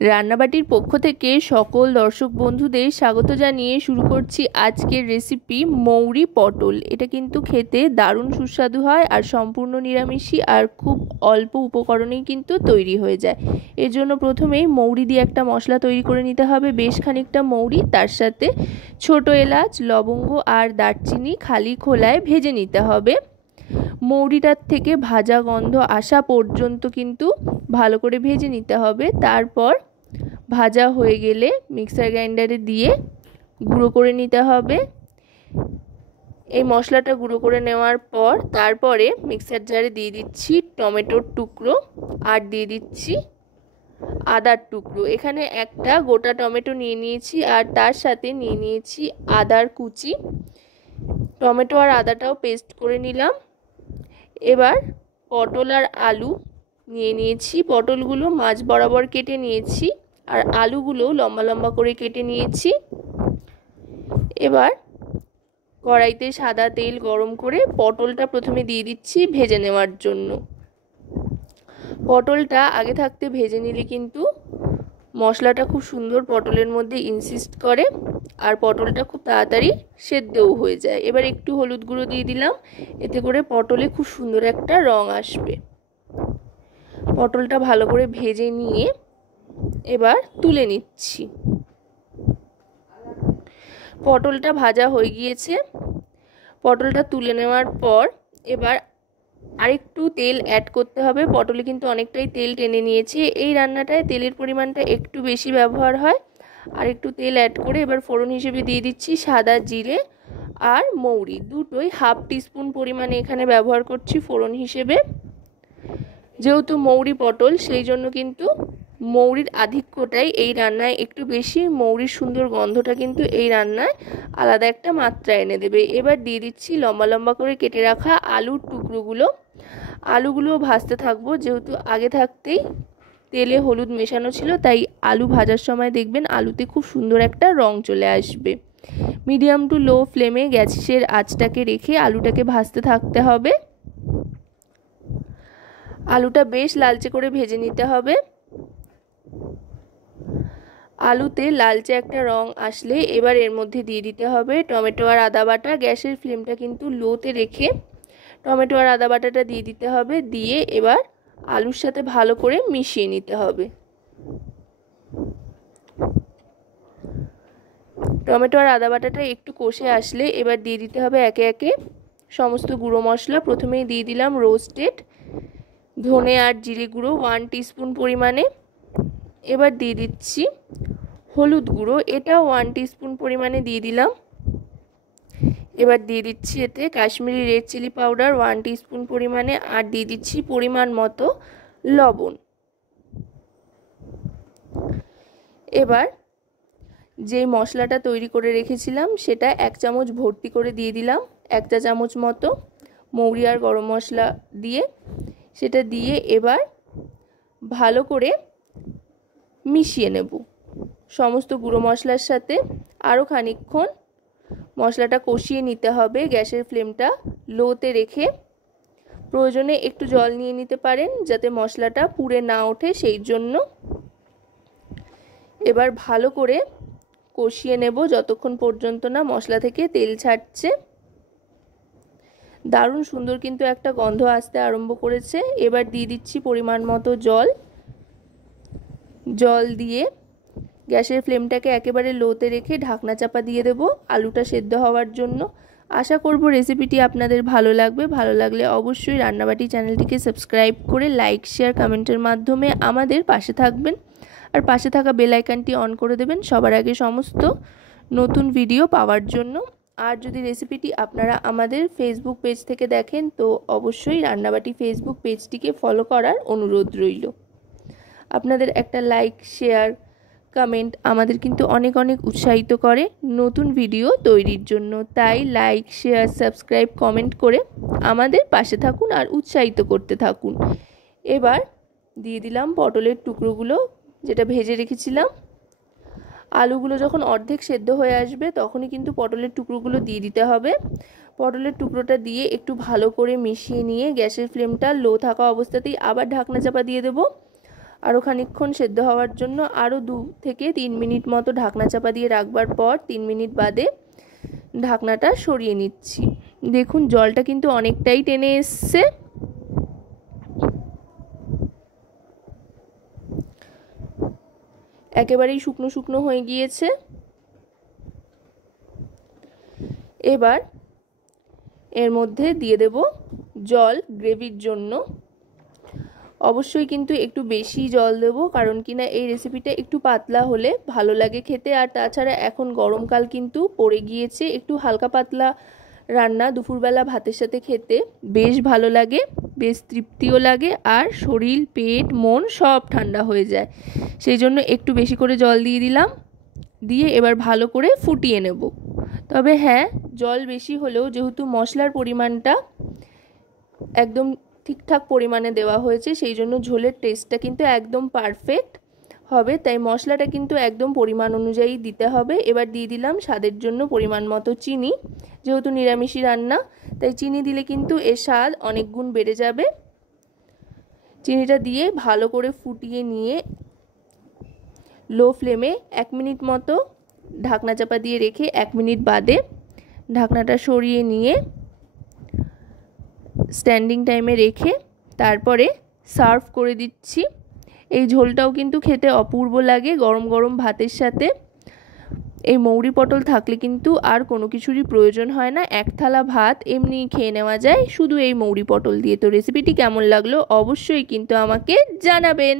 রান্নাবাটির পক্ষ থেকে সকল দর্শক বন্ধুদের স্বাগত জানিয়ে শুরু করছি আজকের রেসিপি মৌরি পটল। এটা কিন্তু খেতে দারুণ সুস্বাদু হয় আর সম্পূর্ণ নিরামিষই আর খুব অল্প উপকরণেই কিন্তু তৈরি হয়ে যায়। এর জন্য প্রথমেই মৌরি দিয়ে একটা মশলা তৈরি করে নিতে হবে। বেশ খানিকটা মৌরি, তার সাথে ছোট এলাচ, লবঙ্গ আর দারচিনি খালি খোলায় ভেজে নিতে হবে। মৌরিটার থেকে ভাজা গন্ধ আসা পর্যন্ত কিন্তু ভালো করে ভেজে নিতে হবে। তারপর ভাজা হয়ে গেলে মিক্সার গ্রাইন্ডারে দিয়ে গুঁড়ো করে নিতে হবে। এই মশলাটা গুঁড়ো করে নেওয়ার পর তারপরে মিক্সার জারে দিয়ে দিচ্ছি টমেটোর টুকরো আর দিয়ে দিচ্ছি আদার টুকরো। এখানে একটা গোটা টমেটো নিয়ে নিয়েছি আর তার সাথে নিয়ে নিয়েছি আদার কুচি। টমেটো আর আদাটাও পেস্ট করে নিলাম। এবার পটল আর আলু নিয়ে নিয়েছি। পটলগুলো মাঝ বরাবর কেটে নিয়েছি আর আলুগুলো লম্বা লম্বা করে কেটে নিয়েছি। এবার কড়াইতে সাদা তেল গরম করে পটলটা প্রথমে দিয়ে দিচ্ছি ভেজে নেওয়ার জন্য। পটলটা আগে থাকতে ভেজে নিলে কিন্তু মশলাটা খুব সুন্দর পটলের মধ্যে ইনসিস্ট করে আর পটলটা খুব তাড়াতাড়ি সেদ্ধও হয়ে যায়। এবার একটু হলুদ গুঁড়ো দিয়ে দিলাম, এতে করে পটলে খুব সুন্দর একটা রং আসবে। পটলটা ভালো করে ভেজে নিয়ে এবার তুলে নিচ্ছি। পটলটা ভাজা হয়ে গিয়েছে। পটলটা তুলে নেওয়ার পর এবার আরেকটু তেল অ্যাড করতে হবে। পটলে কিন্তু অনেকটাই তেল টেনে নিয়েছে। এই রান্নাটায় তেলের পরিমাণটা একটু বেশি ব্যবহার হয়। আর একটু তেল অ্যাড করে এবার ফোড়ন হিসেবে দিয়ে দিচ্ছি সাদা জিরে আর মৌরি, দুটোই হাফ টিস্পুন পরিমাণে এখানে ব্যবহার করছি ফোড়ন হিসেবে। যেহেতু মৌরি পটল, সেই জন্য কিন্তু মৌরির আধিক্যটাই এই রান্নায় একটু বেশি। মৌরির সুন্দর গন্ধটা কিন্তু এই রান্নায় আলাদা একটা মাত্রা এনে দেবে। এবার দিয়ে দিচ্ছি লম্বা লম্বা করে কেটে রাখা আলুর টুকরোগুলো। আলুগুলো ভাজতে থাকবো, যেহেতু আগে থাকতেই তেলে হলুদ মেশানো ছিল, তাই আলু ভাজার সময় দেখবেন আলুতে খুব সুন্দর একটা রং চলে আসবে। মিডিয়াম টু লো ফ্লেমে গ্যাসের আঁচটাকে রেখে আলুটাকে ভাজতে থাকতে হবে। আলুটা বেশ লালচে করে ভেজে নিতে হবে। আলুতে লালচে একটা রং আসলে এবার এর মধ্যে দিয়ে দিতে হবে টমেটো আর আদা বাটা। গ্যাসের ফ্লেমটা কিন্তু লোতে রেখে টমেটো আর আদা বাটাটা দিয়ে দিতে হবে। দিয়ে এবার আলুর সাথে ভালো করে মিশিয়ে নিতে হবে। টমেটো আর আদা বাটাটা একটু কষে আসলে এবার দিয়ে দিতে হবে একে একে সমস্ত গুঁড়ো মশলা। প্রথমেই দিয়ে দিলাম রোস্টেড ধনে আর জিরে গুঁড়ো 1 টিস্পুন পরিমাণে। এবার দিয়ে দিচ্ছি হলুদ গুঁড়ো, এটাও 1 টিস্পুন পরিমাণে দিয়ে দিলাম। এবার দিয়ে দিচ্ছি এতে Kashmiri red chilli powder 1 teaspoon পরিমাণে আর দিয়ে দিচ্ছি পরিমাণ মতো লবণ। এবার যে মশলাটা তৈরি করে রেখেছিলাম সেটা 1 চামচ ভর্তি করে দিয়ে দিলাম। 1 চা চামচ মতো মৌরি আর গরম মশলা দিয়ে সেটা দিয়ে এবার ভালো করে মিশিয়ে নেব সমস্ত গুঁড়ো মশলার সাথে। আরও খানিকক্ষণ মশলাটা কষিয়ে নিতে হবে গ্যাসের ফ্লেমটা লোতে রেখে। প্রয়োজনে একটু জল নিয়ে নিতে পারেন যাতে মশলাটা পুড়ে না ওঠে, সেই জন্য। এবার ভালো করে কষিয়ে নেব যতক্ষণ পর্যন্ত না মশলা থেকে তেল ছাড়ছে। দারুণ সুন্দর কিন্তু একটা গন্ধ আসতে আরম্ভ করেছে। এবার দিয়ে দিচ্ছি পরিমাণ মতো জল। জল দিয়ে গ্যাসের ফ্লেমটাকে একেবারে লোতে রেখে ঢাকনা চাপা দিয়ে দেব আলুটা সেদ্ধ হওয়ার জন্য। আশা করব রেসিপিটি আপনাদের ভালো লাগবে। ভালো লাগলে অবশ্যই রান্নাবাটি চ্যানেলটিকে সাবস্ক্রাইব করে লাইক, শেয়ার, কমেন্টের মাধ্যমে আমাদের পাশে থাকবেন আর পাশে থাকা বেল আইকনটি অন করে দেবেন সবার আগে সমস্ত নতুন ভিডিও পাওয়ার জন্য। আর যদি রেসিপিটি আপনারা আমাদের ফেসবুক পেজ থেকে দেখেন তো অবশ্যই রান্নাবাটি ফেসবুক পেজটিকে ফলো করার অনুরোধ রইল। আপনাদের একটা লাইক, শেয়ার, কমেন্ট আমাদের কিন্তু অনেক অনেক উৎসাহিত করে নতুন ভিডিও তৈরির জন্য। তাই লাইক, শেয়ার, সাবস্ক্রাইব, কমেন্ট করে আমাদের পাশে থাকুন আর উৎসাহিত করতে থাকুন। এবার দিয়ে দিলাম পটলের টুকরোগুলো যেটা ভেজে রেখেছিলাম। আলুগুলো যখন অর্ধেক সেদ্ধ হয়ে আসবে তখনই কিন্তু পটলের টুকরোগুলো দিয়ে দিতে হবে। পটলের টুকরোটা দিয়ে একটু ভালো করে মিশিয়ে নিয়ে গ্যাসের ফ্লেমটা লো থাকা অবস্থাতেই আবার ঢাকনা চাপা দিয়ে দেব। আরও খানিকক্ষণ সেদ্ধ হওয়ার জন্য আরও 2 থেকে 3 মিনিট মতো ঢাকনা চাপা দিয়ে রাখবার পর 3 মিনিট বাদে ঢাকনাটা সরিয়ে নিচ্ছি। দেখুন জলটা কিন্তু অনেকটাই টেনে এসছে। একেবারেই শুকনো শুকনো হয়ে গিয়েছে। এবার এর মধ্যে দিয়ে দেব জল গ্রেভির জন্য। অবশ্যই কিন্তু একটু বেশি জল দেব, কারণ কিনা এই রেসিপিটা একটু পাতলা হলে ভালো লাগে খেতে। আর তাছাড়া এখন গরমকাল কিন্তু পড়ে গিয়েছে, একটু হালকা পাতলা রান্না দুপুরবেলা ভাতের সাথে খেতে বেশ ভালো লাগে, বেশ তৃপ্তিও লাগে, আর শরীর পেট মন সব ঠান্ডা হয়ে যায়। সেই জন্য একটু বেশি করে জল দিয়ে দিলাম, দিয়ে এবার ভালো করে ফুটিয়ে নেব। তবে হ্যাঁ, জল বেশি হলেও যেহেতু মশলার পরিমাণটা একদম ঠিকঠাক পরিমাণে দেওয়া হয়েছে, সেই জন্য ঝোলের টেস্টটা কিন্তু একদম পারফেক্ট হবে। তাই মশলাটা কিন্তু একদম পরিমাণ অনুযায়ী দিতে হবে। এবার দিয়ে দিলাম স্বাদের জন্য পরিমাণ মতো চিনি। যেহেতু নিরামিষি রান্না, তাই চিনি দিলে কিন্তু এর স্বাদ অনেক গুণ বেড়ে যাবে। চিনিটা দিয়ে ভালো করে ফুটিয়ে নিয়ে লো ফ্লেমে 1 মিনিট মতো ঢাকনা চাপা দিয়ে রেখে 1 মিনিট বাদে ঢাকনাটা সরিয়ে নিয়ে স্ট্যান্ডিং টাইমে রেখে তারপরে সার্ভ করে দিচ্ছি। এই ঝোলটাও কিন্তু খেতে অপূর্ব লাগে গরম গরম ভাতের সাথে। এই মৌরি পটল থাকলে কিন্তু আর কোনো কিছুরই প্রয়োজন হয় না, এক থালা ভাত এমনি খেয়ে নেওয়া যায় শুধু এই মৌরি পটল দিয়ে। তো রেসিপিটি কেমন লাগলো অবশ্যই কিন্তু আমাকে জানাবেন।